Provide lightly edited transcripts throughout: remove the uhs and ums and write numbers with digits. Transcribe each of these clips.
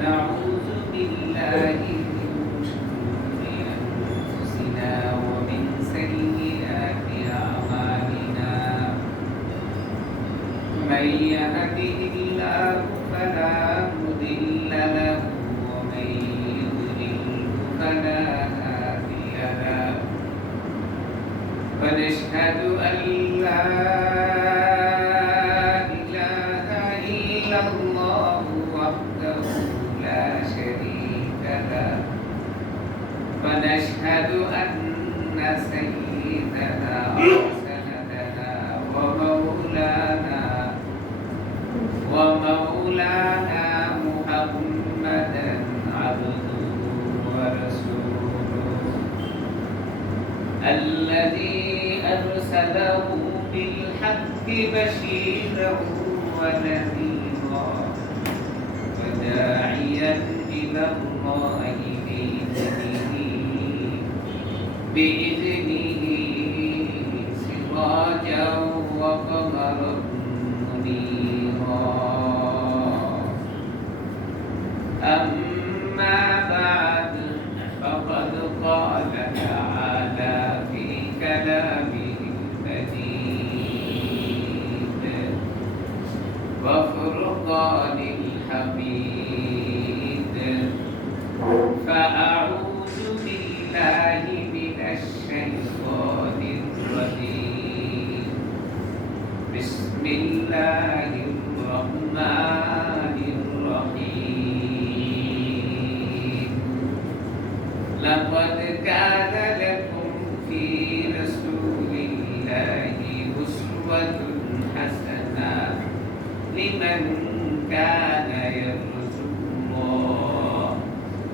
ونعوذ بالله من شرور أنفسنا ومن سيئات أعمالنا من يهده الله فلا مضل له ومن يضلل فلا هادي له ونشهد أن لا إله إلا الله وحده لا شريك له ونشهد أن سيدنا وسندنا ومولانا محمدا عبده ورسوله الذي أرسله بالحق بشيرا ونذيرا وداعيا إلى الله بإذنه سراجا وقمرا منيرا أما بعد فقد قال تعالى في كلامه المجيد وفرقان الحميد فأعوذ بالله من الشيطان الرجيم بسم الله الرحمن الرحيم لقد كان لكم في رسول الله أسوة حسنة لمن كان يرجو الله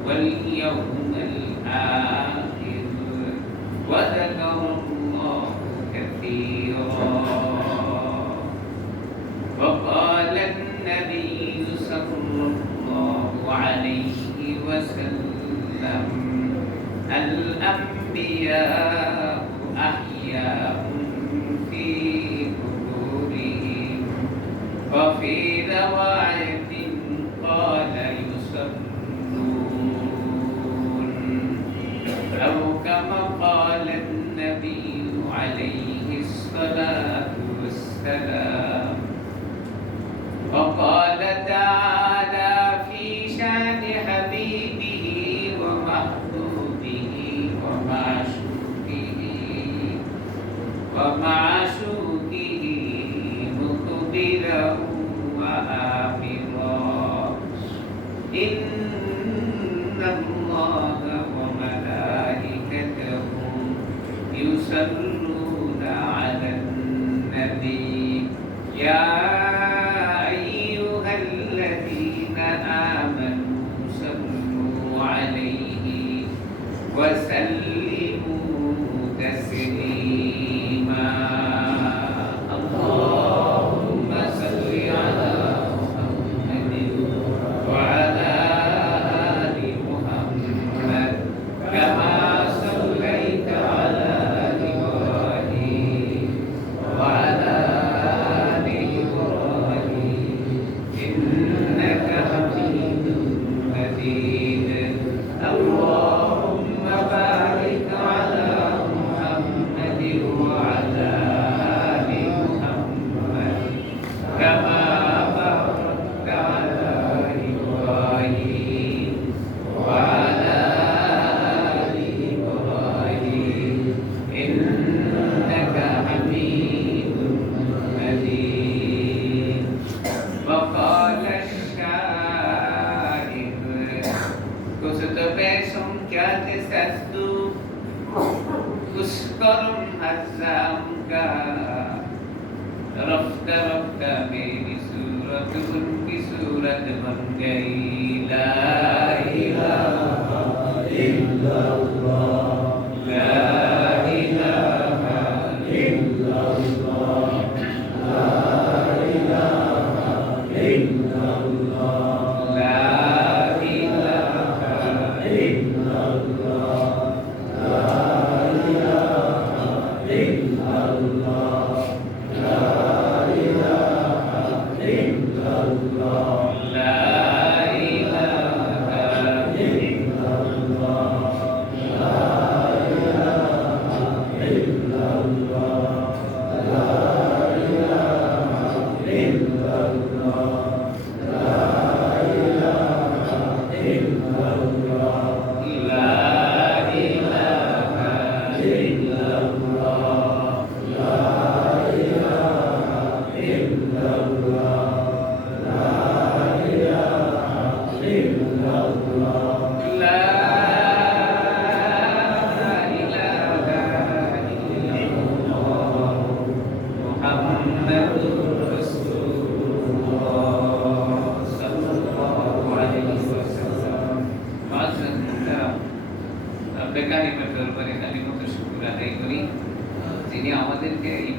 واليوم الآخر وذكر الله كثيرا وقال النبي صلى الله عليه وسلم الأنبياء أحياء في قبورهم وفي رواية قال يصلون أو كما قال النبي عليه الصلاة والسلام وقال تعالى في شان حبيبه ومحبوبه ومعشوقه مخبرا وآمرا إن الله وملائكته يصلون على النبي يا أيها الذين آمنوا صلوا عليه وسلموا تسليما اللهم صل على محمد وعلى آل محمد كما صليت على إبراهيم وعلى آل إبراهيم إنك حميد مجيد اللهم بارك على محمد وعلى آل محمد كما باركت على إبراهيم وعلى آل إبراهيم إنك حميد مجيد وقال الشاعر كتب संख्यात सस्तु कुष्कर्म हज़ाम का रफ्ता रफ्ता मेरी सूरत उनकी सूरत बन गई ला इलाहा इल्लल्लाह ला इलाहा इल्लल्लाह ला इलाहा इल्लल्लाह ला इलाहा इल्लल्लाह ला इलाहा इल्लल्लाह ला इलाहा इल्लल्लाह ला इलाहा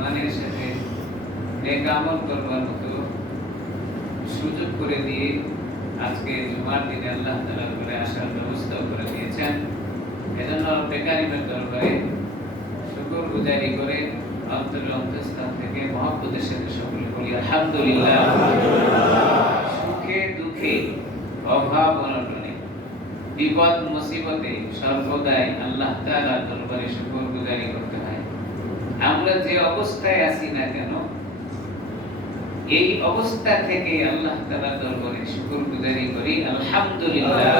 সম্মানের সাথে নেক আমল করবার মতো সুযোগ করে দিয়ে আজকে জুমার দিনে আল্লাহ তাআলা করে আসার ব্যবস্থা করে দিয়েছেন। এজন্য বেকারিমের দরবারে শুকরগুজারি করে অন্তরের অন্তঃস্থল থেকে মহব্বতের সাথে সকলে বলি আলহামদুলিল্লাহ। সুখে দুঃখে অভাব অনটনে বিপদ মুসিবতে সর্বদাই আল্লাহ তাআলার দরবারে শুকরগুজারি করতে হয়। আমরা যে অবস্থায় আছি না কেন এই অবস্থা থেকে আল্লাহ তাআলার দরবারে শুকরগুজারি করি আলহামদুলিল্লাহ।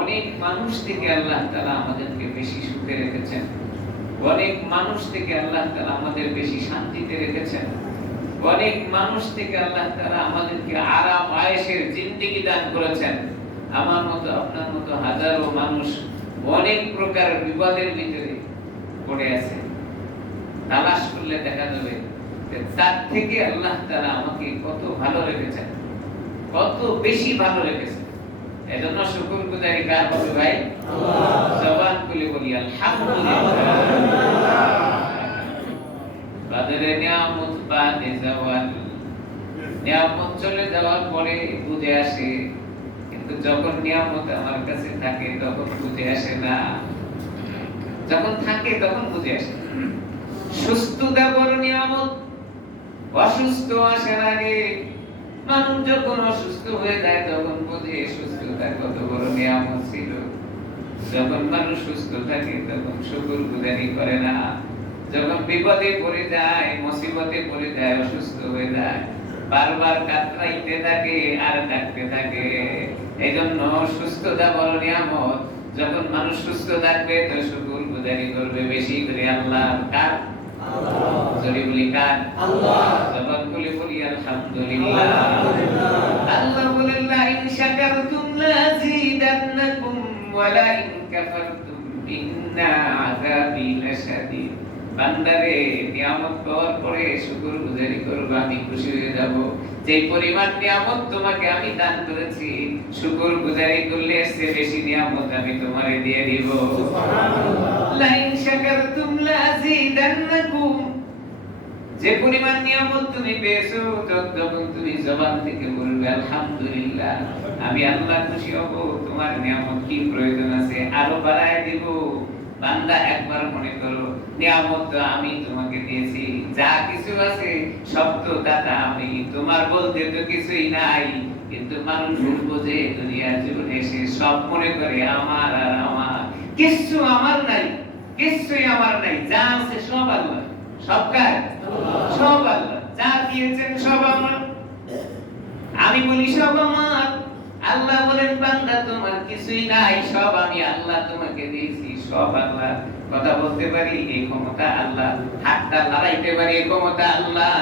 অনেক মানুষ থেকে আল্লাহ তাআলা আমাদেরকে বেশি সুখে রেখেছেন, অনেক মানুষ থেকে আল্লাহ তাআলা আমাদের বেশি শান্তিতে রেখেছেন, অনেক মানুষ থেকে আল্লাহ তাআলা আমাদেরকে আরাম আয়েশের জিন্দেগি দান করেছেন। আমার মতো আপনার মতো হাজারো মানুষ অনেক প্রকার বিপদের ভিতরে পড়ে আছে। তালাশ করলে দেখা যাবে যে তার থেকে আল্লাহ তাআলা আমাকে কত ভালো রেখেছেন, কত বেশি ভালো রেখেছেন। এজন্য শুকরগুজারি কার হবে ভাই? আল্লাহ। জবান খুলে বলি আলহামদুলিল্লাহ। বাদরে নিয়ামত বাদে জাওয়াল, নিয়ামত চলে যাওয়ার পরে বুঝে আসে, কিন্তু যখন নিয়ামত আমার কাছে থাকে তখন বুঝে আসে না, যখন থাকে তখন বুঝে আসে। সুস্থতা বড় নিয়ামত, অসুস্থ আসার আগে মানুষ যখন অসুস্থ হয়ে যায় তখন বুঝে সুস্থতা কত বড় নিয়ামত ছিল। যখন মানুষ সুস্থ থাকে তখন শুকরগুজারি করে না, যখন বিপদে পড়ে যায়, মুসিবতে পড়ে যায়, অসুস্থ হয়ে যায়, বারবার কাতরাইতে থাকে আর ডাকতে থাকে। এইজন্য সুস্থতা বড় নিয়ামত। যখন মানুষ সুস্থ থাকবে তো শুকরগুজারি করবে বেশি করে আল্লাহ। কার? আল্লাহ। জোরে বলি কার? আল্লাহ। জবান খুলে বলি আলহামদুলিল্লাহ। আল্লাহ বলেন লা ইন শাকারতুম লাযিদান্নাকুম ওয়া লা ইন কাফারতুম ইন্না আযাবি লাশাদীদ। বান্দারে নিয়ামত পাওয়ার পরে শুকরগুজারি করবে, আমি খুশি হয়ে যাব। যে পরিমাণ নিয়ামত তোমাকে আমি দান করেছি, শুকরগুজারি করলে এসে বেশি নিয়ামত আমি তোমারে দিয়ে দিব। সুবহানাল্লাহ। লা ইন শাকারতুম লাযিদান্নাকুম। যে পরিমাণ নিয়ামত তুমি পেয়েছো তখন তুমি জবান থেকে বলবে আলহামদুলিল্লাহ, আমি আল্লাহ খুশি হব। তোমার নিয়ামত কি প্রয়োজন আছে আরো বাড়ায় দিব। বান্দা একবার মনে করো নিয়ামত তো আমি তোমাকে দিয়েছি, যা কিছু আছে সব তো দাতা আমি, তোমার বলতে তো কিছুই নাই। কিন্তু মানুষ ভুল বোঝে, দুনিয়ার জীবনে এসে সব মনে করে আমার আর আমার, কিছু আমার নাই, কিছুই আমার নাই, যা আছে সব আল্লাহ। সব কার? আল্লাহ। সব আল্লাহ, যা দিয়েছেন সব আমার। আমি বলি সব আমার। আল্লাহ বলেন বান্দা তোমার কিছুই নাই, সব আমি আল্লাহ তোমাকে দিয়েছি, সব আল্লাহ। কথা বলতে পারি এই ক্ষমতা আল্লাহ, হাতটা লড়াইতে পারি এই ক্ষমতা আল্লাহ,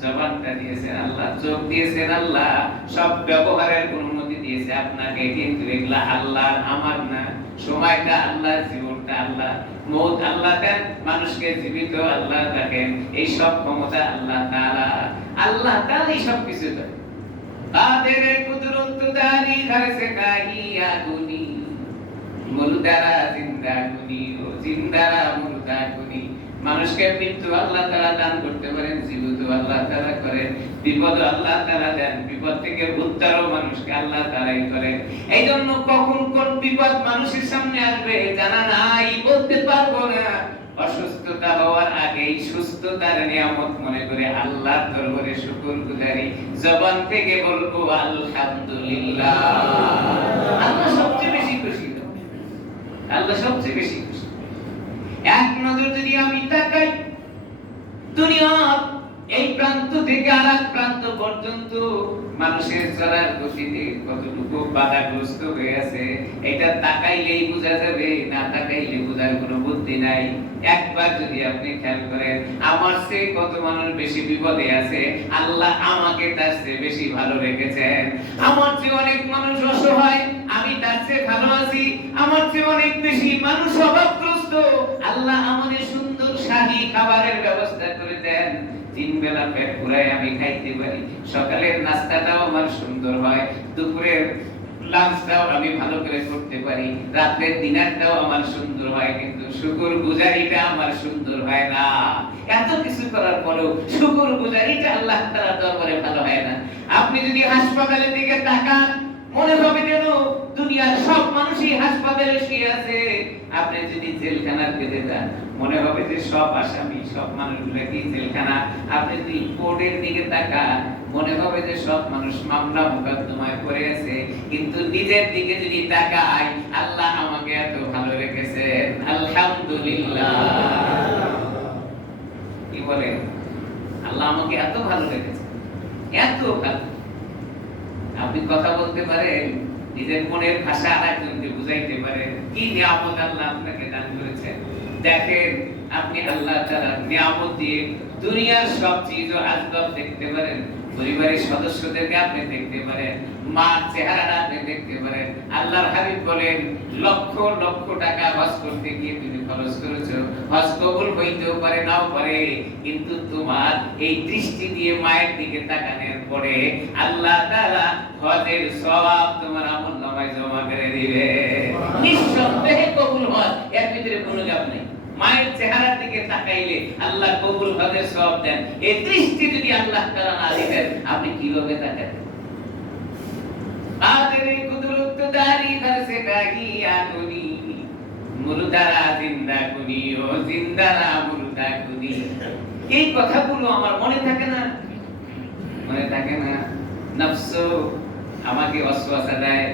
জবানটা দিয়েছেন আল্লাহ, চোখ দিয়েছেন আল্লাহ, সব ব্যবহারের অনুমতি দিয়েছে আপনাকে, কিন্তু এগুলা আল্লাহ, আমার না। সময়টা আল্লাহ, জীবনটা আল্লাহ, মওত আল্লাহ দেন, মানুষকে জীবিত আল্লাহ রাখেন, এই সব ক্ষমতা আল্লাহ তাআলা। আল্লাহ তাআলাই সব কিছু দেন। কাদের কুদরত দারি ঘর সে কাহিয়া গুনি, মুলদারা জিন্দা গুনি, ও জিন্দারা মুলদা গুনি। মানুষকে মৃত্যু আল্লাহ তাআলা দান করতে পারেন, জীবিত আল্লাহ তাআলা করেন, বিপদ আল্লাহ তাআলা দেন, বিপদ থেকে উদ্ধারও মানুষকে আল্লাহ তাআলাই করেন। এইজন্য কখন কোন বিপদ মানুষের সামনে আসবে জানা নাই, বলতে পারবো না। অসুস্থতা হওয়ার আগেই সুস্থতার নিয়ামত মনে করে আল্লাহর দরবারে শুকরগুজারি, জবান থেকে বলবো আলহামদুলিল্লাহ। আল্লাহ সবচেয়ে বেশি খুশি, আল্লাহ সবচেয়ে বেশি খুশি। এক নজর যদি আমি তাকাই দুনিয়ার এই প্রান্ত থেকে আরেক প্রান্ত পর্যন্ত মানুষের চলার গতিতে কতটুকু বাধাগ্রস্ত হয়ে আছে, এটা তাকাইলেই বোঝা যাবে, না তাকাইলে বোঝার কোনো বুদ্ধি নাই। একবার যদি আপনি খেয়াল করেন আমার চেয়ে কত মানুষ বেশি বিপদে আছে, আল্লাহ আমাকে তার চেয়ে বেশি ভালো রেখেছেন। আমার চেয়ে অনেক মানুষ অসহায়, আমি তার চেয়ে ভালো আছি। আমার চেয়ে অনেক বেশি মানুষ অভাবগ্রস্ত, আল্লাহ আমাদের সুন্দর শাহী খাবারের ব্যবস্থা করে দেন, তিন বেলা পেট পুরাই আমি খাইতে পারি, সকালের নাস্তাটাও আমার সুন্দর হয়, দুপুরের লাঞ্চটাও আমি ভালো করে করতে পারি, রাতের ডিনারটাও আমার সুন্দর হয়, কিন্তু শুকরগুজারিটা আমার সুন্দর হয় না। এত কিছু করার পরেও শুকরগুজারিটা আল্লাহ তাআলার দরবারে ভালো হয় না। আপনি যদি হাসপাতালের দিকে তাকান, মনে হবে যেন দুনিয়ার সব মানুষই হাসপাতালে শুয়ে আছে। আপনি যদি জেলখানার দিকে যান, মনে হবে যে সব আসামি, সব মানুষগুলো কি জেলখানা। আপনি যদি কোর্টের দিকে তাকান, মনে হবে যে সব মানুষ মামলা মোকদ্দমায় পড়ে আছে। কিন্তু নিজের দিকে যদি তাকাই, আল্লাহ আমাকে এত ভালো রেখেছেন, আলহামদুলিল্লাহ। কি বলে, আল্লাহ আমাকে এত ভালো রেখেছেন, এত ভালো। আপনি কথা বলতে পারেন, নিজের মনের ভাষা আরেকজনকে বুঝাইতে পারেন, কি নিয়ামত আল্লাহ আপনাকে দান করেছেন। দেখেন, আপনি আল্লাহ তাআলার নিয়ামত দিয়ে দুনিয়ার সব চিজ ও আসবাব দেখতে পারেন, পরিবারের সদস্যদেরকে আপনি দেখতে পারেন, মার চেহারাটা আপনি দেখতে পারেন। আল্লাহর হাবিব বলেন, লক্ষ লক্ষ টাকা হজ করতে গিয়ে তুমি খরচ করেছো, হজ কবুল হইতেও পারে নাও পারে, কিন্তু তোমার এই দৃষ্টি দিয়ে মায়ের দিকে তাকানোর পরে আল্লাহ তাআলা হজের সওয়াব তোমার আমলনামায় জমা করে দিবে। নিঃসন্দেহে কবুল হজ, এর ভিতরে কোনো গাব নেই। মায়ের চেহারার দিকে তাকাইলে আল্লাহ কবুল হজের সওয়াব দেন। এই দৃষ্টি যদি আল্লাহ তাআলা না দিতেন, আপনি কিভাবে তাকাতেন? আদরে কুদরত দারি ঘর সে ডাগিয়া কুনি, মুর্দারা জিন্দা কুনি, ও জিন্দারা মুর্দা কুনি। এই কথাগুলো আমার মনে থাকে না? মনে থাকে না? নফস আমাকে ওয়াসওয়াসা দেয়,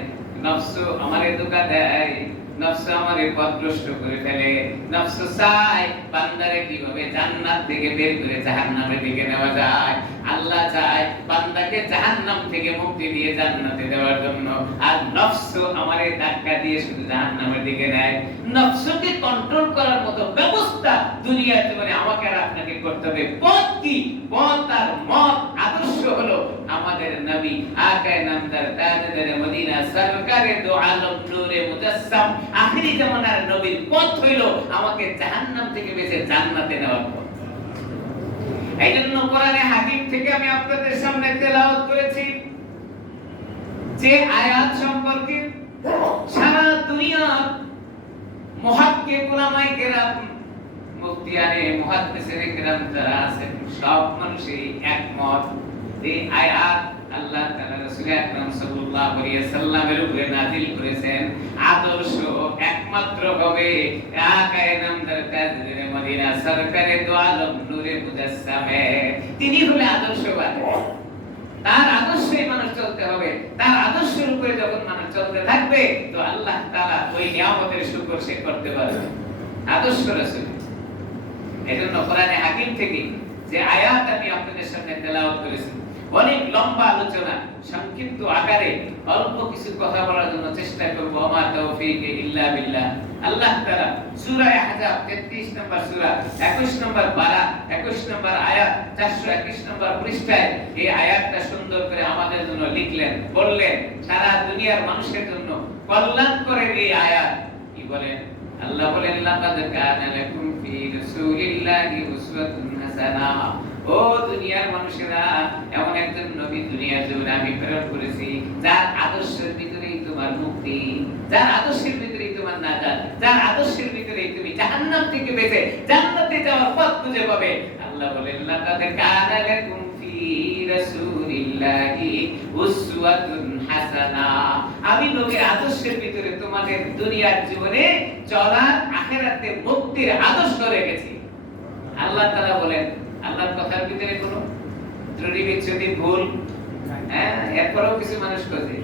নফস আমারে ধোঁকা দেয়, নফস আমারে পথভ্রষ্ট করে ফেলে। নফস চায় বান্দারে কিভাবে জান্নাত থেকে বের করে জাহান্নামের দিকে নেওয়া যায়। আল্লাহ চায় বান্দাকে জাহান্নাম থেকে মুক্তি দিয়ে জান্নাতে দেওয়ার জন্য, আর নফস আমারে ধাক্কা দিয়ে শুধু জাহান্নামের দিকে নেয়। নফসকে কন্ট্রোল করার মতো ব্যবস্থা দুনিয়ার জীবনে আমাকে আর আপনাকে করতে হবে। পথ কি? পথ আর মত আদর্শ হলো আমাদের নবী আকায়ে নামদার তাজদারে মদিনা সরকারে দো আলম নূরে মুজাসসাম আখিরি জামানার নবীর পথ হইলো আমাকে জাহান্নাম থেকে বেঁচে জান্নাতে নেওয়ার পথ। এইজন্য কোরআনে হাকিম থেকে আমি আপনাদের সামনে তেলাওয়াত করেছি যে আয়াত সম্পর্কে সারা দুনিয়ার মুহাক্কিক উলামায়ে কেরাম, মুফতিয়ানে মুহাদ্দিসিনে কেরাম যারা আছেন, সব মানুষই একমত। এই আয়াত আল্লাহ তাআলা রাসূল আকরাম সাল্লাল্লাহু আলাইহি সাল্লামের উপরে নাযিল করেছেন। আদর্শ একমাত্র হবে আকায়ে নামদার তাজদারে মদিনা সরকারে দো আলম নূরে মুজাসসামে। তিনি হলেন আদর্শবান। তার আদর্শে মানুষ চলতে হবে। তার আদর্শের উপরে যখন মানুষ চলতে থাকবে, তো আল্লাহ তাআলা ওই নিয়ামতের শুকর সে করতে পারবে। আদর্শ রাসূল। এজন্য কোরআনে হাকিম থেকে যে আয়াত আমি আপনাদের সামনে তেলাওয়াত করেছি, অনেক লম্বা আলোচনা সংক্ষিপ্ত আকারে অল্প কিছু কথা বলার জন্য চেষ্টা করব। আমা তাওফীক ইল্লা বিল্লাহ। আল্লাহ তাআলা সূরা আহজাব 33 নম্বর সূরা 21 নম্বর পারা 21 নম্বর আয়াত 421 নম্বর পৃষ্ঠায় এই আয়াতটা সুন্দর করে আমাদের জন্য লিখলেন, বললেন সারা দুনিয়ার মানুষের জন্য কল্যাণকরের এই আয়াত। কি বলেন? আল্লাহ বলেন, লাকাদ কানা লাকুম ফি রাসূলিল্লাহি উসওয়াতুন হাসানাহ। ও দুনিয়ার মানুষেরা, এমন একজন নবী দুনিয়ার জীবনে আমি প্রেরণ করেছি যার আদর্শের ভিতরেই তোমার মুক্তি, যার আদর্শের ভিতরেই তোমার নাজাত, যার আদর্শের ভিতরেই তুমি জাহান্নাম থেকে বেঁচে জান্নাতে যাওয়ার পথ খুঁজে পাবে। আল্লাহ বলেন, লাকাদ কানা লাকুম ফি রাসূলিল্লাহি উসওয়াতুন হাসানাহ। আমি নবীর আদর্শের ভিতরে তোমাদের দুনিয়ার জীবনে চলার আখিরাতে মুক্তির আদর্শ রেখেছি। আল্লাহ তাআলা বলেন, আল্লাহর কথার ভিতরে কোনো ত্রুটি বিচ্যুতি ভুল, এরপরেও কিছু মানুষ খোঁজে।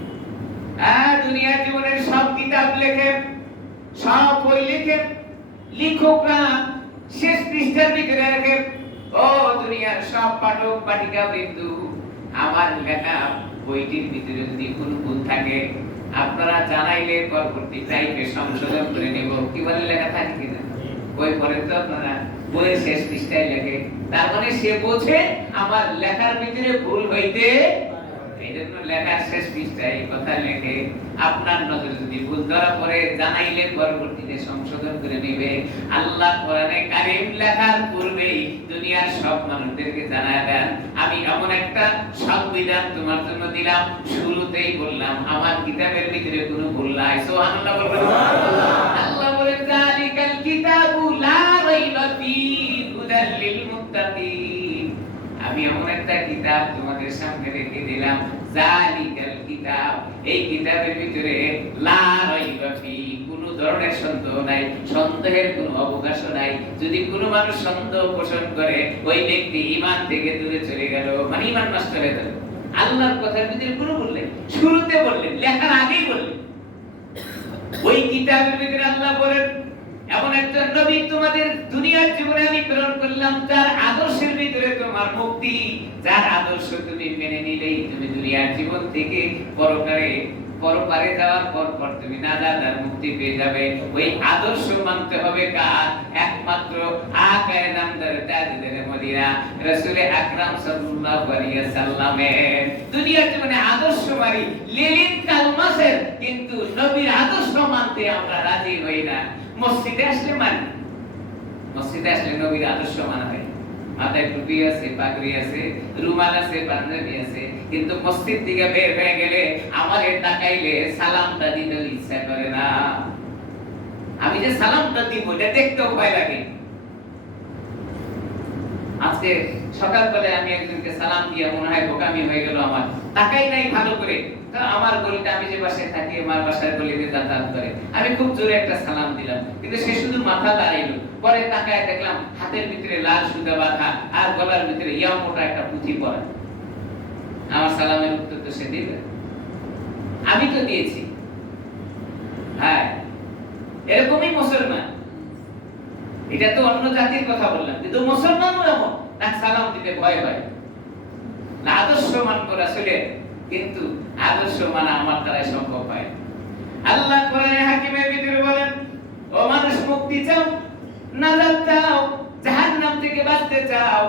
দুনিয়ার জীবনের সব কিতাব লেখে, সব বই লেখে, লেখকরা শেষ পৃষ্ঠার ভিতরে লেখে, ও দুনিয়ার সব পাঠক পাঠিকা বিন্দু, আমার লেখা বইটির ভিতরে যদি কোনো ভুল থাকে আপনারা জানাইলে পরবর্তী টাইমে সংশোধন করে নেব। কি বলে লেখা থাকে কিনা বই পড়ে তো আপনারা, বইয়ের শেষ পৃষ্ঠায় লেখে। তার মানে সে বোঝে আমার লেখার ভিতরে ভুল হইতে, এইজন্য লেখার শেষ পৃষ্ঠায় এই কথা লেখে আপনার নজরে যদি ভুল ধরা পড়ে জানাইলে পরবর্তীতে সংশোধন করে নেবে। আল্লাহ কোরআনে কারীম লেখার পূর্বেই দুনিয়ার সব মানুষদেরকে জানায় দেন, আমি এমন একটা সংবিধান তোমার জন্য দিলাম, শুরুতেই বললাম আমার কিতাবের ভিতরে কোনো ভুল নাই। সুবহানাল্লাহ বলবেন। আল্লাহ বলেন যালিকাল কিতাবু লা রাইবা ফীহি হুদাল লিল মুত্তাকিন। আমি এমন একটা কিতাব তোমাদের সামনে রেখে দিলাম, যালিকাল কিতাব, এই কিতাবের ভিতরে লা রাইবা ফীহি, কোনো ধরনের সন্দেহ নাই, সন্দেহের কোনো অবকাশ নাই। যদি কোনো মানুষ সন্দেহ পোষণ করে ওই ব্যক্তি ঈমান থেকে দূরে চলে গেল, মানে ঈমান নষ্ট হয়ে গেল। আল্লাহর কথার ভিতরে কোনো বললেন, শুরুতে বললেন, লেখার আগেই বললেন। ওই কিতাবের ভিতরে আল্লাহ বলেন এমন একজন নবী তোমাদের দুনিয়ার জীবনে আমি প্রেরণ করলাম, যার আদর্শের ভিতরে তোমার মুক্তি, যার আদর্শ তুমি মেনে নিলেই তুমি দুনিয়ার জীবন থেকে পরপারে যাওয়ার পর তুমি নাজাত আর মুক্তি পেয়ে যাবে। ওই আদর্শ মানতে হবে কার? একমাত্র আকায়ে নামদার তাজদারে মদিনা রাসূল আকরাম সাল্লাল্লাহু আলাইহি ওয়াসাল্লামের। দুনিয়ার জীবনে আদর্শ মারি লেলিন কালমাসের, কিন্তু নবীর আদর্শ মানতে আমরা রাজি হই না। মসজিদে আসলে মানি, মসজিদে আসলে নবীর আদর্শ মানা হয়, মাথায় টুপি আছে, পাগড়ি আছে, রুমাল আছে, পাঞ্জাবি আছে, কিন্তু মসজিদ থেকে বের হয়ে গেলে আমারে তাকাইলে সালামটা দিতে ইচ্ছা করে না। আমি যে সালামটা দিব এটা দেখতেও ভয় লাগে। আজকে সকালবেলায় আমি একজনকে সালাম দিয়ে মনে হয় বোকামি হয়ে গেল, আমার তাকাই নাই ভালো করে। তো আমার গলিতে, আমি যে বাসায় থাকি আমার বাসার গলিতে যাতায়াত করে, আমি খুব জোরে একটা সালাম দিলাম, কিন্তু সে শুধু মাথা দাঁড়াইলো। পরে তাকায় দেখলাম হাতের ভিতরে লাল সুতা বাঁধা আর গলার ভিতরে ইয়া মোটা একটা পুঁথি পরা। আমার সালামের উত্তর তো সে দিবে, আমি তো দিয়েছি। হ্যাঁ, এরকমই মুসলমান। এটা তো অন্য জাতির কথা বললাম, কিন্তু মুসলমানও এমন, তার সালাম দিতে ভয় হয় না। আদর্শ মানব রাসূলের, কিন্তু আদর্শ মানা আমার দ্বারা সম্ভব হয়। আল্লাহ কোরআনে হাকিমের ভিতরে বলেন, ও মানুষ মুক্তি চাও, নাজাত চাও, জাহান্নাম থেকে বাঁচতে চাও,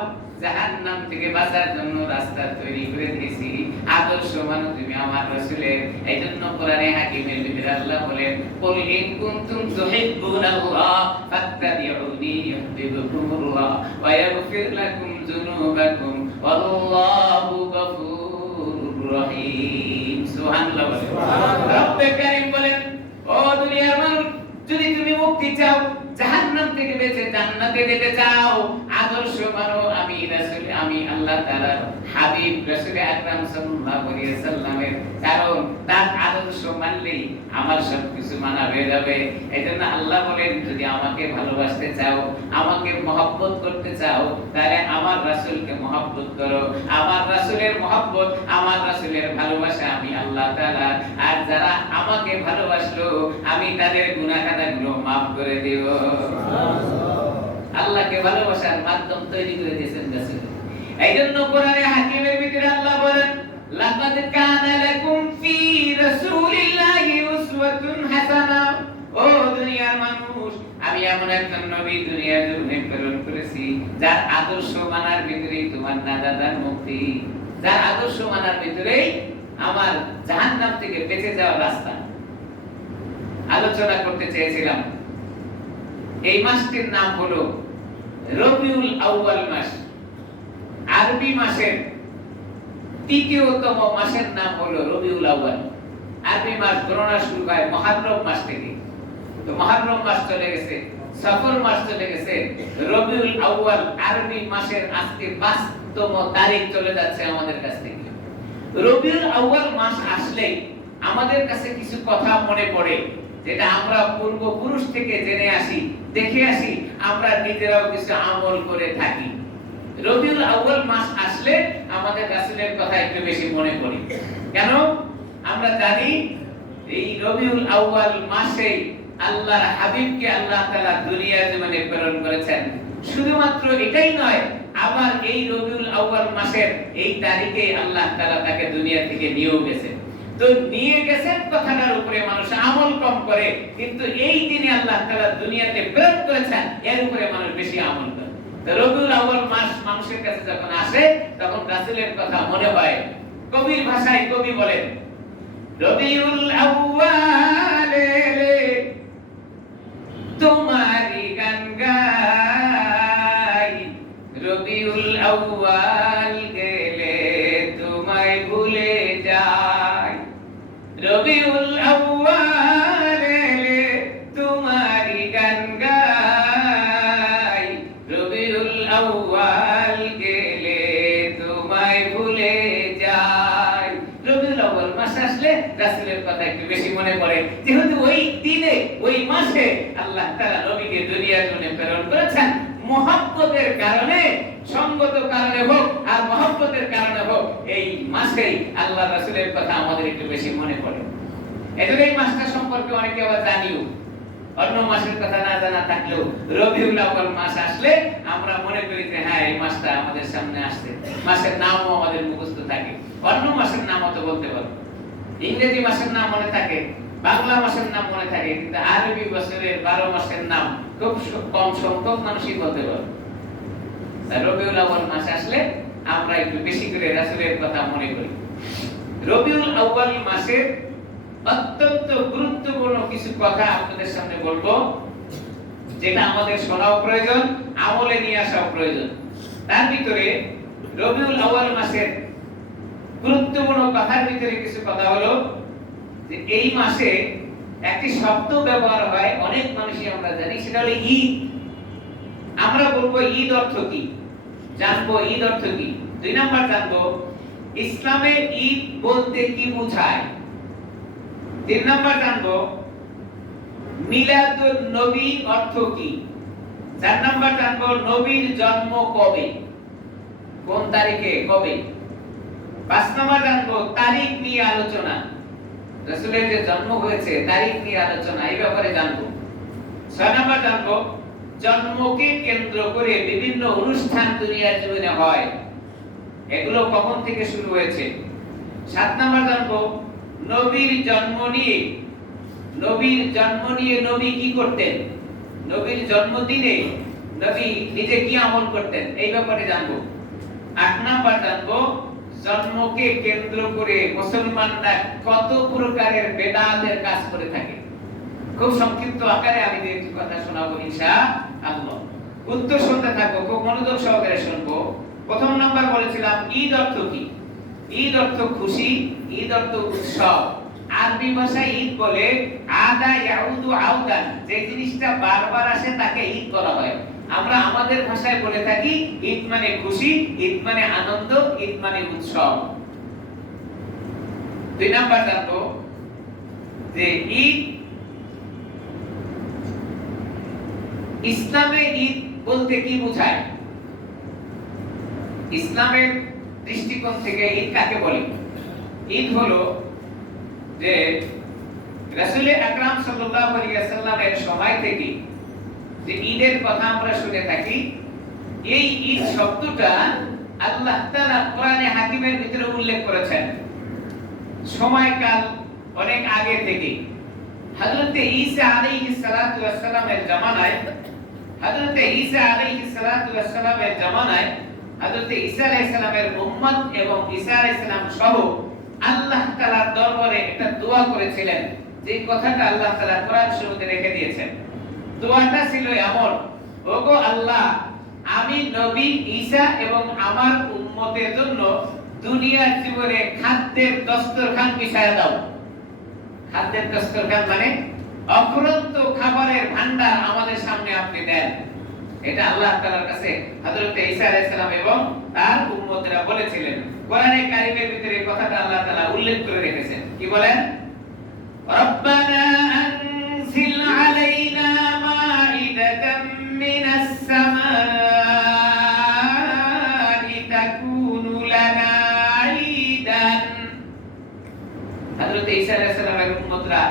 জাহান্নাম থেকে বাঁচার জন্য রাস্তা তৈরি করে দিয়েছি। আদর্শ মানো তুমি আমার রাসূলের। এইজন্য কোরআনে হাকিমের ভিতরে আল্লাহ বলেন, কুল ইন কুনতুম তুহিব্বুনাল্লাহ ফাত্তাবিউনি ইউহিব্বুকুমুল্লাহ ওয়া ইয়াগফির লাকুম যুনুবাকুম ওয়াল্লাহু গফুরুর রহিম। সুবহানাল্লাহ। রব্বে কারীম বলেন, ও দুনিয়ার মানুষ, যদি তুমি মুক্তি চাও, জাহান্নাম থেকে বেঁচে জান্নাতে যেতে চাও, আদর্শ মানো আমি রাসূল, আমি আল্লাহ তাআলার হাবিব রাসূল আকরাম সাল্লাল্লাহু আলাইহি ওয়াসাল্লামের। কারণ তার আদর্শ মানলেই আমার সবকিছু মানা হয়ে যাবে। এজন্য আল্লাহ বলেন, যদি আমাকে ভালোবাসতে চাও, আমাকে মহব্বত করতে চাও, তাহলে আমার রাসূলকে মহব্বত করো। আমার রাসূলের মহব্বত, আমার রাসূলের ভালোবাসা আমি আল্লাহ তাআলা। আর যারা আমাকে ভালোবাসলো, আমি তাদের গুনাহ খাতাগুলো maaf করে দেব। আল্লাহকে ভালোবাসার মাধ্যম তৈরি করে দিয়েছেন রাসূল। এইজন্য কোরআনে হাকিমের ভিতরে আল্লাহ বলেন, লাকাদ কানা লাকুম ফি রাসূলিল্লাহি উসওয়াতুন হাসানা। ও দুনিয়ার মানুষ, আমি এমন একজন নবী দুনিয়ার জন্য প্রেরণ করেছি, যার আদর্শ মানার ভিতরেই তোমার নাজাত আর মুক্তি, যার আদর্শ মানার ভিতরেই আমার জাহান্নাম থেকে বেঁচে যাওয়ার রাস্তা। আলোচনা করতে চেয়েছিলাম, এই মাসটির নাম হলো রবিউল আউয়াল মাস। আরবি মাসের তৃতীয়তম মাসের নাম হলো রবিউল আউয়াল। আরবি মাস গণনা শুরু হয় মুহররম মাস থেকে। তো মুহররম মাস চলে গেছে, সফর মাস চলে গেছে, রবিউল আউয়াল আরবি মাসের আজকে 5তম তারিখ চলে যাচ্ছে আমাদের কাছ থেকে। রবিউল আউয়াল মাস আসলেই আমাদের কাছে কিছু কথা মনে পড়ে, যেটা আমরা পূর্বপুরুষ থেকে জেনে আসি, দেখে আসি, আমরা নিজেরাও কিছু আমল করে থাকি। রবিউল আউয়াল মাস আসলে আমাদের রাসূলের কথা একটু বেশি মনে পড়ে। কেন? আমরা জানি এই রবিউল আউয়াল মাসে আল্লাহর হাবিবকে আল্লাহ তাআলা দুনিয়ার জীবনে প্রেরণ করেছেন। শুধুমাত্র এটাই নয়, আবার এই রবিউল আউয়াল মাসের এই তারিখে আল্লাহ তাআলা তাকে দুনিয়া থেকে নিয়েও গেছেন। তো নিয়ে গেছেন কথাটার উপরে মানুষ আমল কম করে, কিন্তু এই দিনে আল্লাহ তাআলা দুনিয়াতে প্রেরণ করেছেন, এর উপরে মানুষ বেশি আমল করে। তো রবিউল আউয়াল মাস মানুষের কাছে যখন আসে, তখন রাসূলের কথা মনে হয়। কবির ভাষায় কবি বলেন, রবিউল আউয়ালে তোমারি গান গাই, রবিউল আউয়াল গেলে তোমায় ভুলে যাই, রবিউল আউয়াল এলে তোমারি গান গাই, রবিউল আউয়াল গেলে তোমায় ভুলে যাই। রবিউল আউয়াল মাস আসলে রাসূলের কথা একটু বেশি মনে পড়ে, যেহেতু ওই দিনে ওই মাসে আল্লাহ তাআলা নবীকে দুনিয়ার জন্য প্রেরণ করেছেন। মহব্বতের কারণে, সঙ্গত কারণে হোক আর মহব্বতের কারণে হোক, এই মাসেই আল্লাহ রাসূলের কথা আমাদের একটু বেশি মনে পড়ে। এজন্য এই মাসটা সম্পর্কে অনেকে আবার জানিও, অন্য মাসের কথা না জানা থাকলেও রবিউল আউয়াল মাস আসলে আমরা মনে করি যে হ্যাঁ এই মাসটা আমাদের সামনে আসছে। মাসের নামও আমাদের মুখস্থ থাকে, অন্য মাসের নামও তো বলতে পারো, ইংরেজি মাসের নাম মনে থাকে, বাংলা মাসের নাম মনে থাকে, কিন্তু আরবি বছরের 12 মাসের নাম খুব কম সংখ্যক মানুষই বলতে পারে। রবিউল আউয়াল মাস আসলে আমরা একটু বেশি করে রাসূলের কথা মনে করি। রবিউল আউয়াল মাসে অত্যন্ত গুরুত্বপূর্ণ কিছু কথা আপনাদের সামনে বলবো, যেটা আমাদের শোনাও প্রয়োজন, আমলে নিয়ে আসাও প্রয়োজন। তার ভিতরে রবিউল আউয়াল মাসের গুরুত্বপূর্ণ কথার ভিতরে কিছু কথা হলো যে এই মাসে একটি শব্দ ব্যবহার হয়, অনেক মানুষই আমরা জানি, সেটা হলো ঈদ। আমরা বলবো ঈদ অর্থ কি, জানবো ঈদ অর্থ কি। 2 নাম্বার জানবো ইসলামে ঈদ বলতে কি বোঝায়। 3 নাম্বার জানবো মিলাদুন নবী অর্থ কি। 4 নাম্বার জানবো নবীর জন্ম কবে, কোন তারিখে, কবে। 5 নাম্বার জানবো তারিখ নিয়ে আলোচনা, রাসূলের যে জন্ম হয়েছে তারিখ নিয়ে আলোচনা, এই ব্যাপারে জানবো। 6 নাম্বার জানবো জন্মকে কেন্দ্র করে বিভিন্ন অনুষ্ঠান দুনিয়ার জীবনে হয়, এগুলো কখন থেকে শুরু হয়েছে। 7 নাম্বার জানবো নবীর জন্ম নিয়ে, নবী কি করতেন, নবীর জন্মদিনে নবী নিজে কি আমল করতেন, এই ব্যাপারে জানবো। 8 নাম্বার জানবো জন্মকে কেন্দ্র করে মুসলমানরা কত প্রকারের বেদাতের কাজ করে থাকে। খুব সংক্ষিপ্ত আকারে আমি একটু কথা শোনাবো ইনশাআল্লাহ। উত্তর শুনতে থাকবো, খুব মনোযোগ সহকারে শুনবো। প্রথম নাম্বার বলেছিলাম ঈদ অর্থ কি। ঈদ অর্থ খুশি, ঈদ অর্থ উৎসব। আরবি ভাষায় ঈদ বলে আদা ইয়াউদু আউদান, যে জিনিসটা বারবার আসে তাকে ঈদ বলা হয়। আমরা আমাদের ভাষায় বলে থাকি ঈদ মানে খুশি, ঈদ মানে আনন্দ, ঈদ মানে উৎসব। 2 নাম্বার জানবো যে ঈদ, ইসলামে ঈদ বলতে কি বোঝায়, ইসলামের দৃষ্টিকোণ থেকে ঈদ কাকে বলে। ঈদ হলো যে রাসূল আকরাম সাল্লাল্লাহু আলাইহি ওয়াসাল্লামের সময় থেকে যে ঈদের কথা আমরা শুনে থাকি, এই ঈদ শব্দটা আল্লাহ তাআলা কোরআনে হাকিমের ভিতরে উল্লেখ করেছেন সময়কাল অনেক আগে থেকে। হযরত ঈসা আলাইহিস সালাতু ওয়াস সালামের জামানায়, হযরত ঈসা আলাইহিস সালাতু ওয়াস সালামের জামানায় হযরত ঈসা আলাইহিস সালামের উম্মত এবং ঈসা আলাইহিস সালাম সহ আল্লাহ তাআলার দরবারে একটা দোয়া করেছিলেন, যে কথাটা আল্লাহ তাআলা কোরআন শরীফে রেখে দিয়েছেন। দোয়াটা ছিল এমন, ওগো আল্লাহ, আমি নবী ঈসা এবং আমার উম্মতের জন্য দুনিয়ার জীবনে খাদ্যের দস্তরখান বিছায়া দাও। খাদ্যের দস্তরখান মানে অফুরন্ত খাবারের ভান্ডার আমাদের সামনে আপনি দেন। এটা আল্লাহ তাআলার কাছে হযরত ঈসা আলাইহিস সালাম এবং তার উম্মতরা বলেছিলেন। কোরআনে কারীমের ভিতরে কথাটা আল্লাহ তাআলা উল্লেখ করে রেখেছেন। কি বলেন? রব্বানা আনজিল আলাইনা মাইদাতাম মিনাস সামাই তাকুনু লানা ঈদান। হযরত ঈসা আলাইহিস সালামের উম্মতরা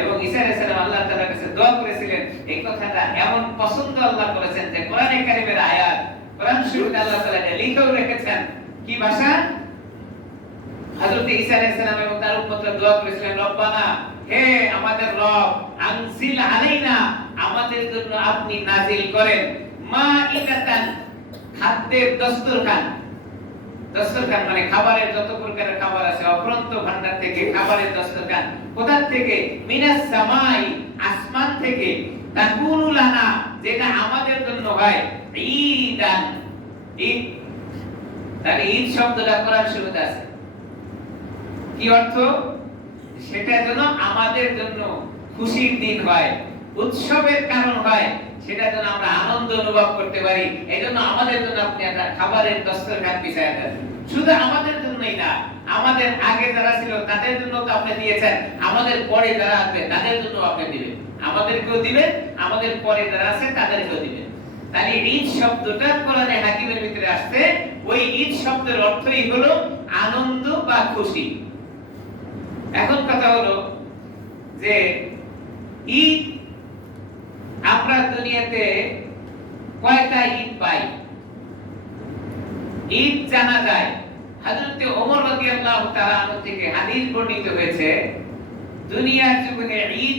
এবং ঈসা আলাইহিস সালাম আল্লাহ তাআলার কাছে দোয়া করেছিলেন। এই কথাটা এমন পছন্দ আল্লাহ করেছেন যে কোরআনে কারীমের আয়াত, কোরআন শরীফে আল্লাহ তাআলা এটা লিখেও রেখেছেন। কি ভাষা? হযরত ঈসা আলাইহিস সালাম এবং তার উম্মতরা দোয়া করেছিলেন, রব্বানা, হে আমাদের রব, আনজিল আলাইনা, আমাদের জন্য আপনি নাজিল করেন মাইদাতান, খাদ্যের দস্তরখান। দস্তরখান মানে খাবারের যত প্রকারের খাবার আছে, অফুরন্ত ভান্ডার থেকে খাবারের দস্তরখান। কোথা থেকে? মিনাস সামাই, আসমান থেকে। তাকুনু লানা, যেটা আমাদের জন্য হয়, ঈদান, ঈদ। তাহলে ঈদ শব্দটা কোরআন শুরুতে আছে, কি অর্থ? সেটা যেন আমাদের জন্য খুশির দিন হয়, উৎসবের কারণ হয়, সেটা যেন আমরা আনন্দ অনুভব করতে পারি। এইজন্য আমাদের জন্য আপনি একটা খাবারের দস্তরখান বিছায়া দেন। শুধু আমাদের জন্যই না, আমাদের আগে যারা ছিল তাদের জন্য তো আপনি দিয়েছেন, আমাদের পরে যারা আসবে তাদের জন্য আপনি দিবেন, আমাদেরকেও দিবেন, আমাদের পরে যারা আছে তাদেরকেও দিবেন। তাহলে ঈদ শব্দটা কোরআনে হাকিমের ভিতরে আসছে, ওই ঈদ শব্দের অর্থই হলো আনন্দ বা খুশি। এখন কথা হলো যে ঈদ আমরা দুনিয়াতে কয়টা ঈদ পাই? ঈদ জানা যায়, হযরত ওমর রাদিয়াল্লাহু তাআলা আনহু থেকে হাদিস বর্ণিত হয়েছে, দুনিয়ার জীবনে ঈদ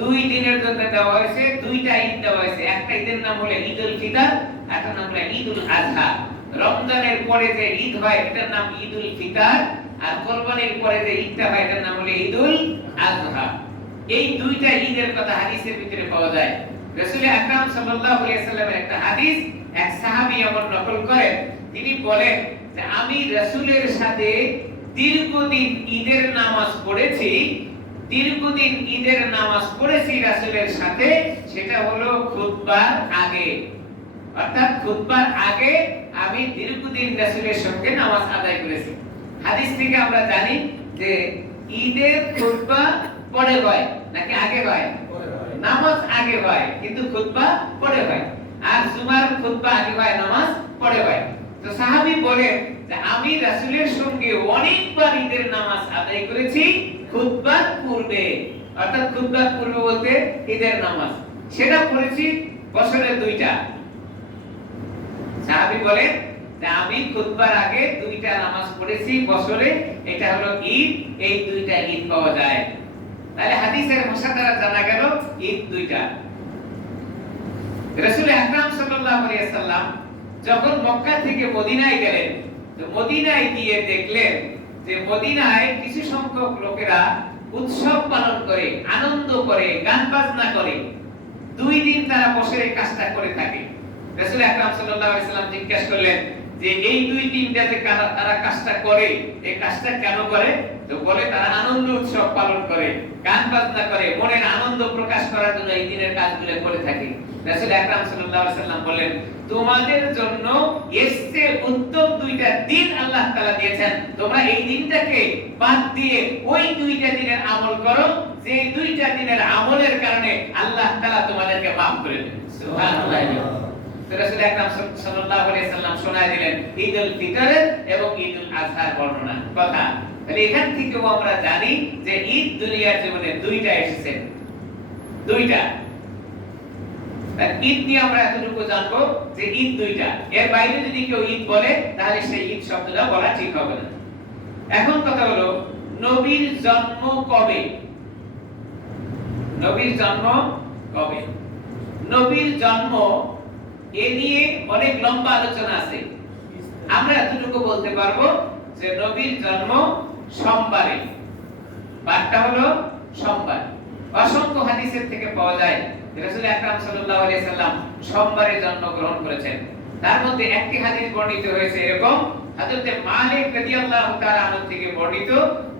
দুই দিনের জন্য দেওয়া হয়েছে, দুইটা ঈদ দেওয়া হয়েছে। একটা ঈদের নাম হলো ঈদুল ফিতর, একটা নাম হলো ঈদুল আযহা। রমজানের পরে যে ঈদ হয় এটার নাম ঈদুল ফিতর, আর কুরবানির পরে যে ঈদটা হয় এটার নাম হলো ঈদুল আযহা। এই দুইটা ঈদের কথা হাদিসের ভিতরে পাওয়া যায়। রাসূল আকরাম সাল্লাল্লাহু আলাইহি ওয়াসাল্লামের একটা হাদিস এক সাহাবী এমন নকল করেন, তিনি বলেন যে আমি রাসূলের সাথে দীর্ঘদিন ঈদের নামাজ পড়েছি, দীর্ঘদিন ঈদের নামাজ পড়েছি রাসূলের সাথে, সেটা হলো খুতবার আগে। অর্থাৎ খুতবার আগে আমি দীর্ঘদিন রাসূলের সঙ্গে নামাজ আদায় করেছি। হাদিস থেকে আমরা জানি যে ঈদের খুতবা পরে হয় নাকি আগে হয়? নামাজ আগে হয় কিন্তু খুতবা পরে হয়। আর জুমার খুতবা আগে হয়, নামাজ পরে হয়। তো সাহাবী বলেন যে আমি রাসূলের সঙ্গে অনেকবার ঈদের নামাজ আদায় করেছি খুতবার পূর্বে। অর্থাৎ খুতবার পূর্বে বলতে ঈদের নামাজ, সেটা পড়েছি বছরে দুইটা। সাহাবী বলেন যে আমি খুতবার আগে দুইটা নামাজ পড়েছি বছরে, এটা হলো ঈদ। এই দুইটা ঈদ পাওয়া যায়। তাহলে হাদিসের ভাষা দ্বারা জানা গেল ঈদ দুইটা। রাসূল আকরাম সাল্লাল্লাহু আলাইহি ওয়াসাল্লাম যখন মক্কা থেকে মদিনায় গেলেন, তো মদিনায় গিয়ে দেখলেন যে মদিনায় কিছু সংখ্যক লোকেরা উৎসব পালন করে, আনন্দ করে, গান বাজনা করে। দুই দিন তারা বসে এই কাজটা করে থাকে। রাসূল আকরাম সাল্লাল্লাহু আলাইহি ওয়াসাল্লাম জিজ্ঞাসা করলেন যে এই দুই দিনটা যে তারা কাজটা করে, এই কাজটা কেন করে? তো বলে তারা আনন্দ উৎসব পালন করে, গান বাজনা করে, মনের আনন্দ প্রকাশ করার জন্য এই দিনের কাজগুলো করে থাকে। রাসূল আকরাম সাল্লাল্লাহু আলাইহি ওয়াসাল্লাম বলেন তোমাদের জন্য এসে উত্তম দুইটা দিন আল্লাহ তাআলা দিয়েছেন, তোমরা এই দিনটাকে বাদ দিয়ে ওই দুইটা দিনের আমল করো, যে দুইটা দিনের আমলের কারণে আল্লাহ তাআলা তোমাদেরকে maaf করে দেন। সুবহানাল্লাহ। রাসূল আকরাম সাল্লাল্লাহু আলাইহি ওয়াসাল্লাম শোনায় দিলেন ঈদুল ফিতরের এবং ঈদুল আযহার বর্ণনা কথা। তাহলে এখান থেকেও আমরা জানি যে ঈদ দুনিয়ার জীবনে দুইটা এসেছে, দুইটা। ঈদ নিয়ে আমরা এতটুকু জানবো যে ঈদ দুইটা, এর বাইরে যদি কেউ ঈদ বলে তাহলে সেই ঈদ শব্দটা বলা ঠিক হবে না। এখন কথা হলো নবীর জন্ম কবে? নবীর জন্ম কবে? নবীর জন্ম এ নিয়ে অনেক লম্বা আলোচনা আছে। আমরা এতটুকু বলতে পারবো যে নবীর জন্ম সোমবারে, বারটা হলো সোমবার। অসংখ্য হাদিসের থেকে পাওয়া যায় রাসূল আকরাম সাল্লাল্লাহু আলাইহি সাল্লাম সোমবারে জন্মগ্রহণ করেছেন। তার মধ্যে একটি হাদিস বর্ণিত হয়েছে এরকম, হযরত মালিক রাদিয়াল্লাহু তাআলা আনহু থেকে বর্ণিত,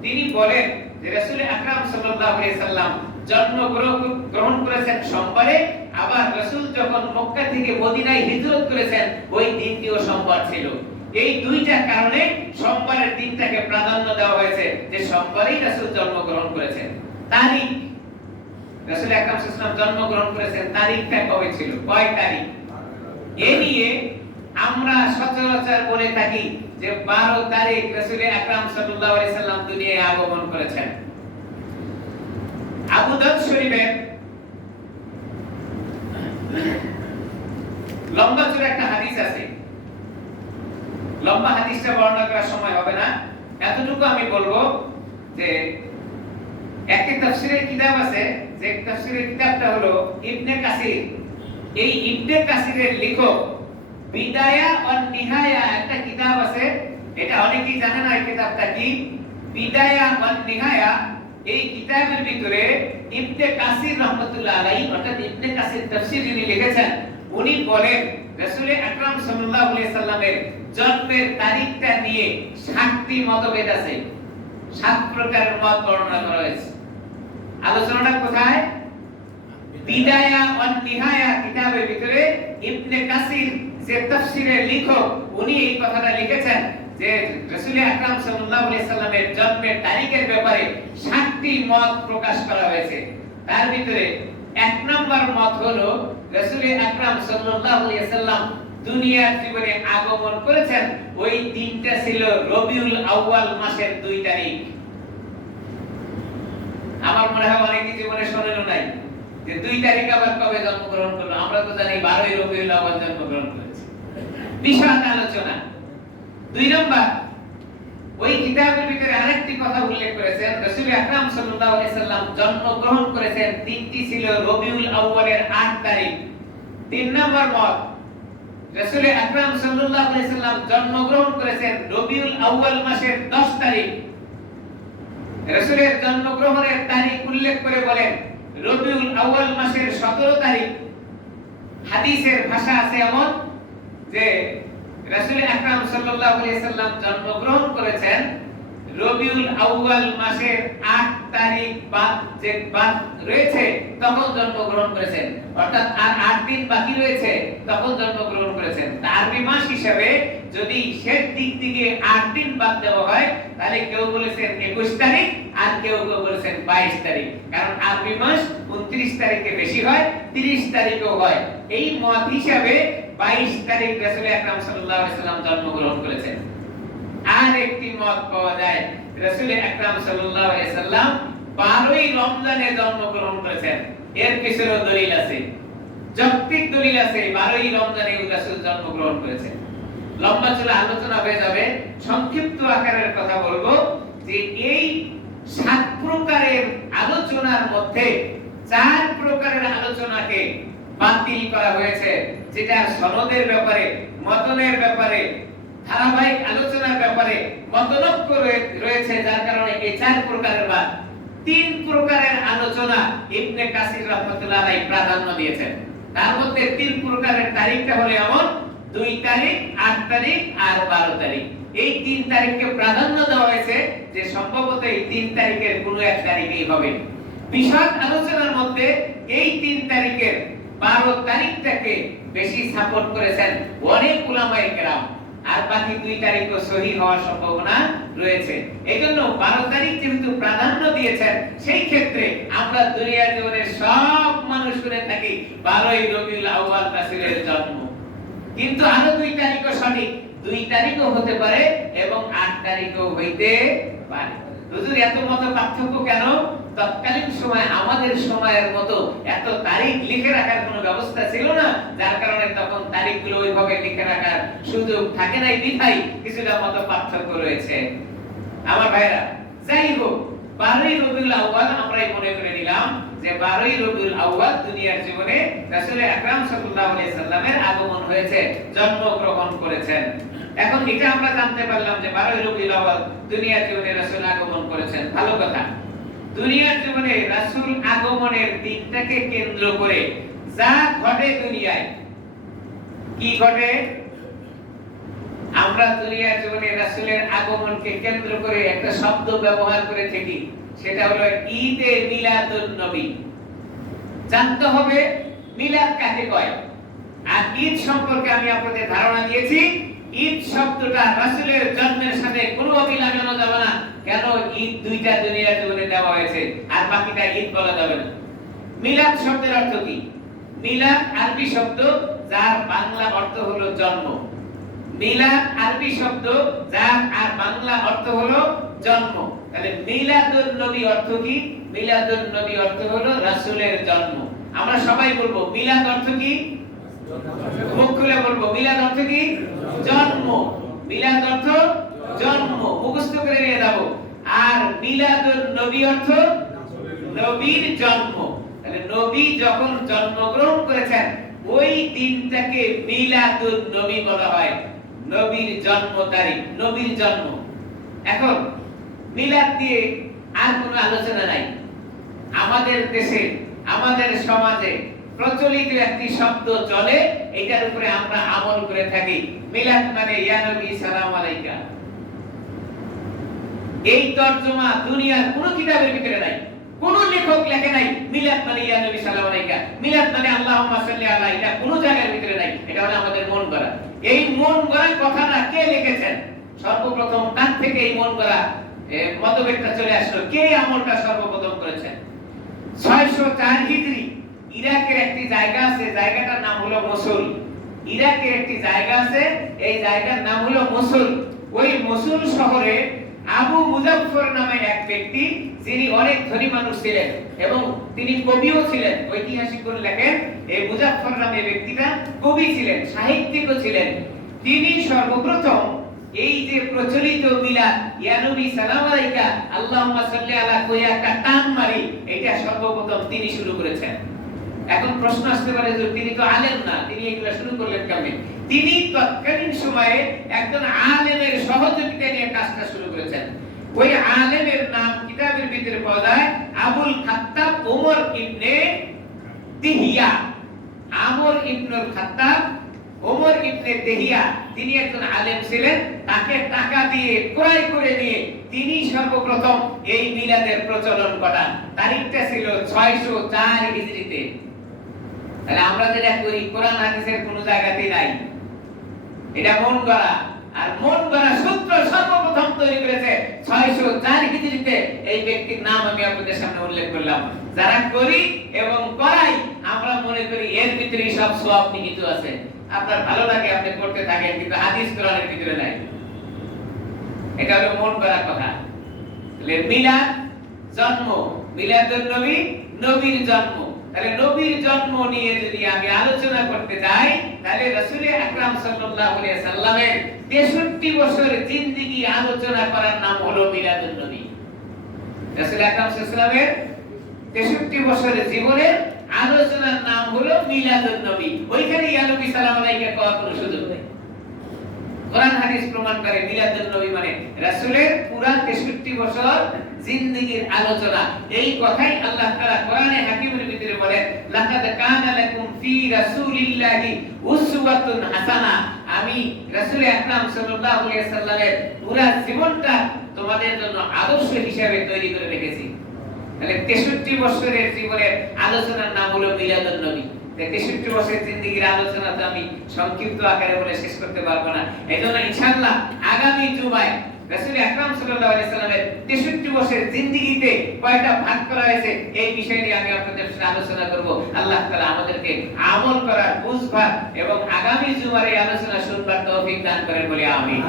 তিনি বলেন যে রাসূল আকরাম সাল্লাল্লাহু আলাইহি সাল্লাম জন্মগ্রহণ করেছেন সোমবারে, আবার রাসূল যখন মক্কা থেকে মদিনায় হিজরত করেছেন ওই দিনটিও সোমবার ছিল। এই দুইটা কারণে সোমবারের দিনটাকে প্রাধান্য দেওয়া হয়েছে যে সোমবারেই রাসূল জন্মগ্রহণ করেছেন। তারিখ, রাসূল আকরাম সাল্লাল্লাহু আলাইহি ওয়াসাল্লাম জন্মগ্রহণ করেছেন তারিখটা কবে ছিল, কয় তারিখ? এ নিয়ে আমরা সচরাচর বলে থাকি যে 12 তারিখ রাসূল আকরাম সাল্লাল্লাহু আলাইহি ওয়াসাল্লাম দুনিয়ায় আগমন করেছেন। আবু দাউদ শরীফের লম্বা চূড়া একটা হাদিস আছে, লম্বা হাদিসটা বর্ণনা করার সময় হবে না, এতটুকু আমি বলবো যে একটি তাফসীরের কিতাব আছে, যে তাফসীরের কিতাবটা হলো ইবনে কাসির। এই ইবনে কাসিরের লেখক বিদায়া ওয়ান নিহায়া একটা কিতাব আছে, এটা অনেকেই জানে না এই কিতাবটা কি। বিদায়া ওয়ান নিহায়া, এই কিতাবের ভিতরে ইবনে কাসির রাহমাতুল্লাহ আলাইহি, অর্থাৎ ইবনে কাসির তাফসীর যিনি লিখেছেন, উনি বলেন রাসূল আকরাম সাল্লাল্লাহু আলাইহি সাল্লামের জন্মের তারিখটা নিয়ে 7টি মতভেদ আছে, 7 প্রকারের মত বর্ণনা করা হয়েছে। আলোচনাটা কোথায়? বিদায়া ওয়ান নিহায়া কিতাবের ভিতরে ইবনে কাসির যে তাফসীরের লেখক, উনি এই কথাটা লিখেছেন যে রাসূল আকরাম সাল্লাল্লাহু আলাইহি সাল্লামের জন্মের তারিখের ব্যাপারে 7টি মত প্রকাশ করা হয়েছে। তার ভিতরে 1 নম্বর মত হলো রাসূল আকরাম সাল্লাল্লাহু আলাইহি সাল্লাম দুনিয়ার জীবনে আগমন করেছেন ওই দিনটা ছিল রবিউল আউয়াল মাসের 2 তারিখ। আমার মনে হয় অনেকে জীবনে শোনেনও নাই যে 2 তারিখ আবার কবে জন্মগ্রহণ করলো। আমরা তো জানি 12ই রবিউল আউয়াল জন্মগ্রহণ করেছে। বিশাল আলোচনা। 2 নম্বর, ওই কিতাবের ভিতরে আরেকটি কথা উল্লেখ করেছেন, রাসূল আকরাম সাল্লাল্লাহু আলাইহি সাল্লাম জন্মগ্রহণ করেছেন দিনটি ছিল রবিউল আউয়ালের 8 তারিখ। 3 নম্বর মত, রাসূল আকরাম সাল্লাল্লাহু আলাইহি সাল্লাম জন্মগ্রহণ করেছেন রবিউল আউয়াল মাসের 10 তারিখ। রাসূলের জন্মগ্রহণের তারিখ উল্লেখ করে বলেন রবিউল আউয়াল মাসের 17 তারিখ। হাদিসের ভাষা আছে এমন যে রাসূল আকরাম সাল্লাল্লাহু আলাইহি সাল্লাম জন্মগ্রহণ করেছেন রবিউল আউয়াল মাসের 8 তারিখ বাদ রয়েছে তখন জন্মগ্রহণ করেছেন, অর্থাৎ আর 8 দিন বাকি রয়েছে তখন জন্মগ্রহণ করেছেন। আরবি মাস হিসাবে যদি শেষ দিক থেকে 8 দিন বাদ দেওয়া হয় তাহলে কেউ বলেছেন 21 তারিখ আর কেউ বলেছেন 22 তারিখ, কারণ আরবি মাস 29 তারিখে বেশি হয়, 30 তারিখেও হয়। এই মত হিসাবে 22 তারিখ রাসূল আকরাম সাল্লাল্লাহু আলাইহি সাল্লাম জন্মগ্রহণ করেছেন। আর একটি মত পাওয়া যায় রাসূল আকরাম সাল্লাল্লাহু আলাইহি সাল্লাম 12ই রমজানে জন্মগ্রহণ করেছেন। এর পিছনেও দলিল আছে, যৌক্তিক দলিল আছে, 12ই রমজানে রাসূল জন্মগ্রহণ করেছেন। লম্বা চলা আলোচনা হয়ে যাবে, সংক্ষিপ্ত আকারের কথা বলবো যে এই 7 প্রকারের আলোচনার মধ্যে 4 প্রকারের আলোচনাকে বাতিল করা হয়েছে, যেটা সনদের ব্যাপারে, মতনের ব্যাপারে, ধারাবাহিক আলোচনার ব্যাপারে মতনৈক্য রয়েছে, যার কারণে এই 4 প্রকারের বাদ 3 প্রকারের আলোচনা ইবনে কাসির রাহমাতুল্লাহ আলাইহি প্রাধান্য দিয়েছেন। তার মধ্যে 3 প্রকারের তারিখটা হলো এমন 2 তারিখ, 8 তারিখ আর 12 তারিখ। এই 3 তারিখকে প্রাধান্য দেওয়া হয়েছে যে সম্ভবত এই 3 তারিখের কোনো এক তারিখেই হবে। বিশদ আলোচনার মধ্যে এই 3 তারিখের 12 তারিখটাকে বেশি সাপোর্ট করেছেন অনেক উলামায়ে কেরাম, আর বাকি 2 তারিখও সহিহ হওয়ার সম্ভাবনা রয়েছে। এইজন্য 12 তারিখ যেহেতু প্রাধান্য দিয়েছেন, সেই ক্ষেত্রে আমরা দুনিয়ার জীবনের সব মানুষ শুনে থাকি 12ই রবিউল আউয়াল রাসূলের জন্ম। কিন্তু আরো 2 তারিখও সঠিক, 2 তারিখও হতে পারে এবং 8 তারিখও হইতে পারে। হুজুর এত মত পার্থক্য কেন? তৎকালীন সময় আমাদের সময়ের মতো এত তারিখ লিখে রাখার কোনো ব্যবস্থা ছিল না, যার কারণে তখন তারিখগুলো ওইভাবে লিখে রাখার সুযোগ থাকে নাই, বিধায় কিছুটা মত পার্থক্য রয়েছে। আমার ভাইরা, যাই হোক, 12ই রবিউল আউয়াল আমরাই মনে করে নিলাম যে 12ই রবিউল আউয়াল দুনিয়ার জীবনে রাসূল আকরাম সাল্লাল্লাহু আলাইহি সাল্লামের আগমন হয়েছে, জন্মগ্রহণ করেছেন। এখন এটা আমরা জানতে পারলাম যে 12ই রবিউল আউয়াল দুনিয়ার জীবনে রাসূল আগমন করেছেন, ভালো কথা। দুনিয়ার জীবনে রাসূল আগমনের দিনটাকে কেন্দ্র করে যা ঘটে দুনিয়ায়, কি ঘটে? আমরা দুনিয়ার জীবনে রাসূলের আগমনকে কেন্দ্র করে একটা শব্দ ব্যবহার করে থাকি, সেটা হলো ঈদে মিলাদুন নবী। জানতে হবে মিলাদ কাকে কয়। আর ঈদ সম্পর্কে আমি আপনাদের ধারণা দিয়েছি, ঈদ শব্দটা রাসূলের জন্মের সাথে কোনোভাবেই লাগানো যাবে না। কেন? ঈদ 2টা দুনিয়ার জীবনে দেওয়া হয়েছে, আর বাকিটা ঈদ বলা যাবে না। মিলাদ শব্দের অর্থ কি? মিলাদ আরবি শব্দ যার বাংলা অর্থ হলো জন্ম। মিলাদ আরবি শব্দ যার আর বাংলা অর্থ হলো জন্ম। তাহলে মিলাদুন নবী অর্থ কি? মিলাদুন নবী অর্থ হলো রাসূলের জন্ম। আমরা সবাই বলবো মিলাদ অর্থ কি? মুখ খুলে বলবো মিলাদ অর্থ কি? জন্ম। মিলাদ অর্থ জন্ম, মুখস্থ করে নিয়ে যাব। আর মিলাদুন নবী অর্থ নবীর জন্ম। তাহলে নবী যখন জন্মগ্রহণ করেছেন ওই দিনটাকে মিলাদুন নবী বলা হয়। নবীর জন্ম তারিখ, নবীর জন্ম। এখন মিলাদ দিয়ে আর কোনো আলোচনা নাই। আমাদের দেশে, আমাদের সমাজে প্রচলিত একটি শব্দ চলে, এটার উপরে আমরা আমল করে থাকি। মিলাদ মানে ইয়া নবী সালাম আলাইকা। এই তরজমা দুনিয়ার কোন কিতাবের ভিতরে নাই, কোন লেখক লেখে নাই মিলাদ মানে ইয়া নবী সালাম আলাইকা, মিলাদ মানে আল্লাহুম্মা সাল্লি আলা, এটা কোন জায়গার ভিতরে নাই। এটা হলো আমাদের মন গড়া। এই মন গড়া কথাটা কে লিখেছেন? সর্বপ্রথম কার থেকে এই মন গড়া মতভেদটা চলে আসলো? কে আমলটা সর্বপ্রথম করেছেন? 604 হিজরি ইরাকের একটি জায়গা আছে, জায়গাটার নাম হলো মসুল। ইরাকের একটি জায়গা আছে, এই জায়গার নাম হলো মসুল। ওই মসুল শহরে আবু মুজাফফর নামে এক ব্যক্তি, যিনি অনেক ধনী মানুষ ছিলেন এবং তিনি কবিও ছিলেন। ঐতিহাসিকগণ লেখেন এই মুজাফফর নামে ব্যক্তিটা কবি ছিলেন, সাহিত্যিকও ছিলেন। তিনি সর্বপ্রথম এই যে প্রচলিত মিলাদ ইয়া নবী সালাম আলাইকা আল্লাহুম্মা সাল্লি আলা কইয়া একটা টান মারি, এটা সর্বপ্রথম তিনি শুরু করেছেন। এখন প্রশ্ন আসতে পারে যে তিনি তো আলেম না, তিনি এগুলা শুরু করলেন কেমনে? তিনি তৎকালীন সময়ে একজন আলেমের সহযোগিতা নিয়ে কাজটা শুরু করেছেন। ওই আলেমের নাম কিতাবের ভিতরে পাওয়া যায় আবুল খাত্তাব ওমর ইবনে দিহিয়া। আমর ইবনুল খাত্তাব ওমর ইবনে দিহিয়া, তিনি একজন আলেম ছিলেন। তাকে টাকা দিয়ে ক্রয় করে নিয়ে তিনি সর্বপ্রথম এই মিলাদের প্রচলন ঘটান। তারিখটা ছিল 604 হিজরিতে। তাহলে আমরা যেটা করি কোরআন হাদিসের কোনো জায়গাতেই নাই, এটা মন গড়া। আর মন গড়া সূত্র সর্বপ্রথম তৈরি করেছে 604 হিজরিতে। এই ব্যক্তির নাম আমি আপনাদের সামনে উল্লেখ করলাম। যারা করি এবং করাই আমরা মনে করি এর ভিতরেই সব সওয়াব নিহিত আছে। আপনার ভালো লাগে আপনি করতে থাকেন, কিন্তু হাদিস কোরআনের ভিতরে নাই। এটা হলো মন গড়া কথা। তাহলে মিলাদ জন্ম, মিলাদুন নবী নবীর জন্ম। তাহলে নবীর জন্ম নিয়ে যদি আমি আলোচনা করতে যাই, তাহলে রাসূল আকরাম সাল্লাল্লাহু আলাইহি সাল্লামের 63 বছর জিন্দেগি আলোচনা করার নাম হলো মিলাদুন নবী। রাসূল আকরাম সাল্লাল্লাহু আলাইহি সাল্লামের 63 বছরের জীবনের আলোচনার নাম হলো মিলাদুন নবী। ওইখানে ইয়া নবী সালাম আলাইকা কওয়ার কোনো সুযোগ নেই। কোরআন হাদিস প্রমাণ করে মিলাদুন নবী মানে রাসূলের পুরা 63 বছর জিন্দেগীর আলোচনা। এই কথাই আল্লাহ তাআলা কোরআনে হাকিমের ভিতরে বলেন, লাকাদ কানা লাকুম ফি রাসূলিল্লাহি উসওয়াতুন হাসানা। আমি রাসূল আকরাম সাল্লাল্লাহু আলাইহি সাল্লামের পুরা জীবনটা তোমাদের জন্য আদর্শ হিসেবে তৈরি করে রেখেছি। তাহলে 63 বছরের জীবনের আলোচনার নাম হলো মিলাদুন নবী। 63 বছরের জিন্দেগীর আলোচনা তো আমি সংক্ষিপ্ত আকারে বলে শেষ করতে পারবো না। এজন্য ইনশাআল্লাহ আগামী জুমায় রাসূল আকরাম সাল্লাল্লাহু আলাইহি সাল্লামের 63 বছরের জিন্দেগিতে কয়টা ভাগ করা হয়েছে এই বিষয় নিয়ে আমি আপনাদের সাথে আলোচনা করব। আল্লাহ তাআলা আমাদেরকে আমল করার বুঝবার এবং আগামী জুমার এই আলোচনা শুনবার তৌফিক দান করেন বলে আমিন।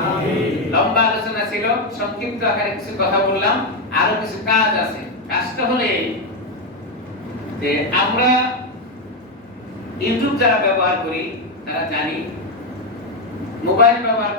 লম্বা আলোচনা ছিল, সংক্ষিপ্ত আকারে কিছু কথা বললাম। আরো কিছু কাজ আছে। কাজটা হলে যে আমরা ইউটিউব যারা ব্যবহার করি তারা জানি, মোবাইল ব্যবহার